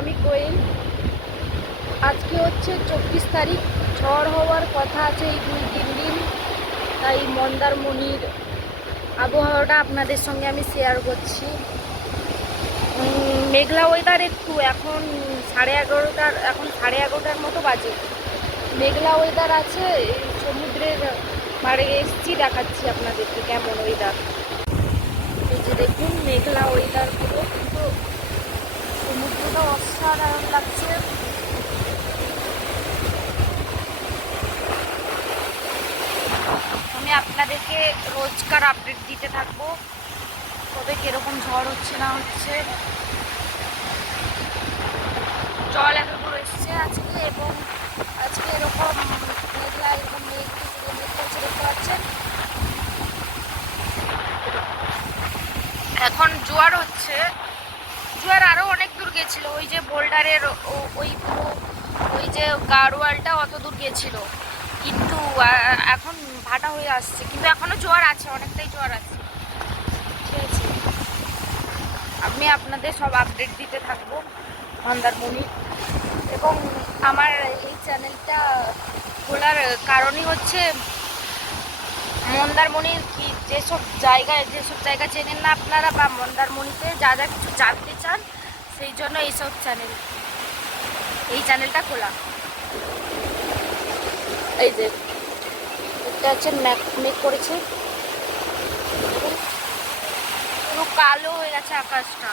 আমি কোয়েল। আজকে হচ্ছে 24 তারিখ। ঝড় হওয়ার কথা আছে এই 2-3 দিন, তাই মন্দারমণির আবহাওয়াটা আপনাদের সঙ্গে আমি শেয়ার করছি। মেঘলা ওয়েদার একটু, এখন 11:30 মতো বাজে। মেঘলা ওয়েদার আছে, সমুদ্রের পাড়ে এসছি, দেখাচ্ছি আপনাদেরকে কেমন ওয়েদার। এই যে দেখুন মেঘলা ওয়েদার পুরো, কিন্তু সমুদ্রটা অসাধারণ লাগছে। আমি আপনাদেরকে রোজকার আপডেট দিতে থাকবো, কবে কিরকম ঝড় হচ্ছে না হচ্ছে। জল এতদূর এসছে আজকে, এবং আজকে এরকম মেঘলা, এরকম মেঘ করছে, দেখতে পাচ্ছেন। এখন জোয়ার হচ্ছে, জোয়ার আরও অনেক দূর গেছিল, ওই যে বোল্ডারের ওই পুরো ওই যে গাড়োয়ালটা অত দূর গেছিল, কিন্তু এখন ভাটা হয়ে আসছে, কিন্তু এখনো জোয়ার আছে, অনেকটাই জোয়ার আছে। ঠিক আছে, আমি আপনাদের সব আপডেট দিতে থাকবো মন্দারমণির। এবং আমার এই চ্যানেলটা খোলার কারণই হচ্ছে মন্দারমণির যেসব জায়গা চেনেন না আপনারা, বা মন্দারমণিতে যা যা কিছু জানতে চান, সেই জন্য এই চ্যানেলটা খোলা। এই যে এটা হচ্ছে মেঘ করেছে, পুরো কালো হয়ে গেছে আকাশটা।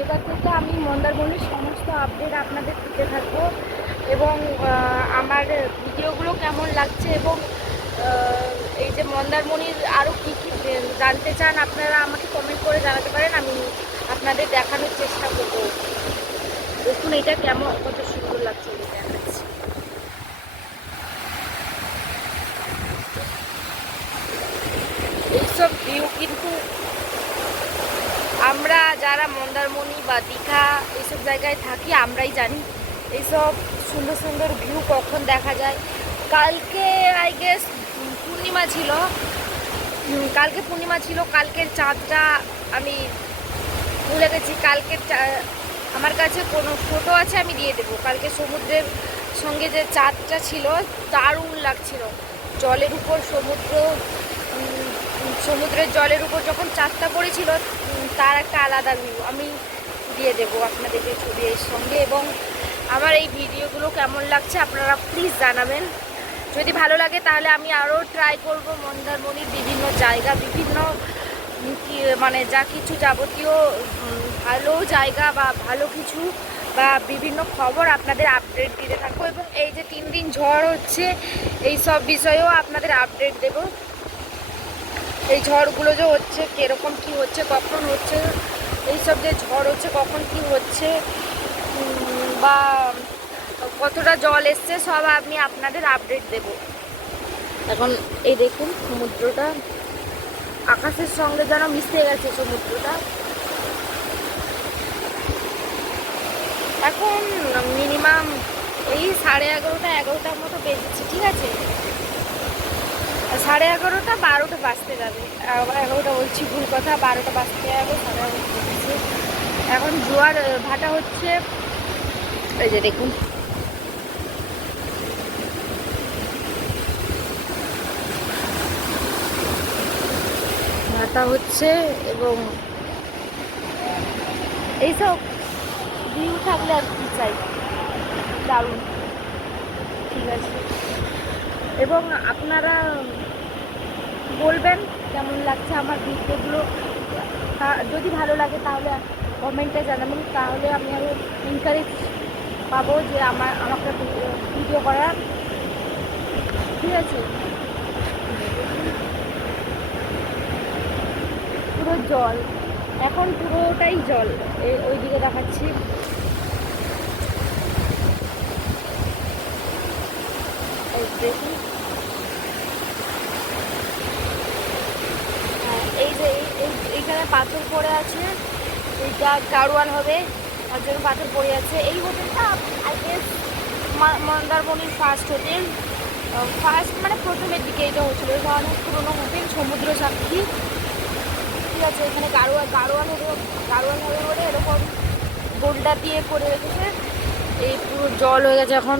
এবার থেকে আমি মন্দারমণির সমস্ত আপডেট আপনাদের দিতে থাকবো, এবং আমার ভিডিওগুলো কেমন লাগছে, এবং এই যে মন্দারমণির আরও কী কী জানতে চান আপনারা আমাকে কমেন্ট করে জানাতে পারেন, আমি আপনাদের দেখানোর চেষ্টা করব। দেখুন এটা কেমন, কত সুন্দর লাগছে, এটা দেখাচ্ছি। এইসব ভিউ কিন্তু আমরা যারা মন্দারমণি বা দীঘা এইসব জায়গায় থাকি আমরাই জানি এইসব সুন্দর সুন্দর ভিউ কখন দেখা যায়। কালকে আই গেস পূর্ণিমা ছিল, কালকের চাঁদটা আমি ভুলে গেছি। আমার কাছে কোনো ফটো আছে, আমি দিয়ে দেবো। কালকে সমুদ্রের সঙ্গে যে চাঁদটা ছিল দারুণ লাগছিল, জলের উপর সমুদ্রের জলের উপর যখন চাঁদটা পড়েছিল, তার একটা আলাদা ভিউ আমি দিয়ে দেবো আপনাদেরকে ছবি এর সঙ্গে। এবং আমার এই ভিডিওগুলো কেমন লাগছে আপনারা প্লিজ জানাবেন। যদি ভালো লাগে তাহলে আমি আরও ট্রাই করব মন্দারমণির বিভিন্ন জায়গা, বিভিন্ন মানে যা কিছু যাবতীয় ভালো জায়গা বা ভালো কিছু বা বিভিন্ন খবর আপনাদের আপডেট দিতে থাকবো। এবং এই যে 3 দিন ঝড় হচ্ছে, এই সব বিষয়েও আপনাদের আপডেট দেব। এই ঝড়গুলো যে হচ্ছে, কীরকম কী হচ্ছে, কখন হচ্ছে, এইসব যে ঝড় হচ্ছে কখন কী হচ্ছে, বা কতটা জল এসছে, সব আমি আপনাদের আপডেট দেব। এখন এই দেখুন সমুদ্রটা আকাশের সঙ্গে যেন মিশে গেছে সমুদ্রটা। এখন মিনিমাম এই 11:30-11টার মতো বেজেছে, ঠিক আছে। 11:30, 12টা বাজতে যাবে। 11টা বলছি, ভুল কথা, 12টা বাজতে যাবে, 11:30 বেজেছে। এখন জোয়ার ভাটা হচ্ছে, এই যে দেখুন। ভাটা হচ্ছে, এবং এইসব ভিউ থাকলে আর কি চাই, দারুণ। ঠিক আছে, এবং আপনারা বলবেন কেমন লাগছে আমার ভিডিওগুলো। যদি ভালো লাগে তাহলে কমেন্টে জানাবেন, তাহলে আমি আরও এনকারেজ পাবো যে আমাকে ভিডিও করার। ঠিক আছে, পুরো জল, এখন পুরোটাই জল। ওইদিকে দেখাচ্ছি, দেখুন। এই যে এইখানে পাথর পড়ে আছে, এইটা গাড়োয়াল হবে, তার জন্য পাথর পড়ে আছে। এই হোটেলটা আই গেস মন্দারমণির ফার্স্ট হোটেল, ফার্স্ট মানে প্রথমের দিকে এটা হচ্ছিলো। এটা অনেক পুরোনো হোটেল, সমুদ্র সাক্ষী। ঠিক আছে, এখানে গাড়োয়ান হবে বলে এরকম বোল্ডার দিয়ে করে রেখেছে। এই পুরো জল হয়ে গেছে এখন।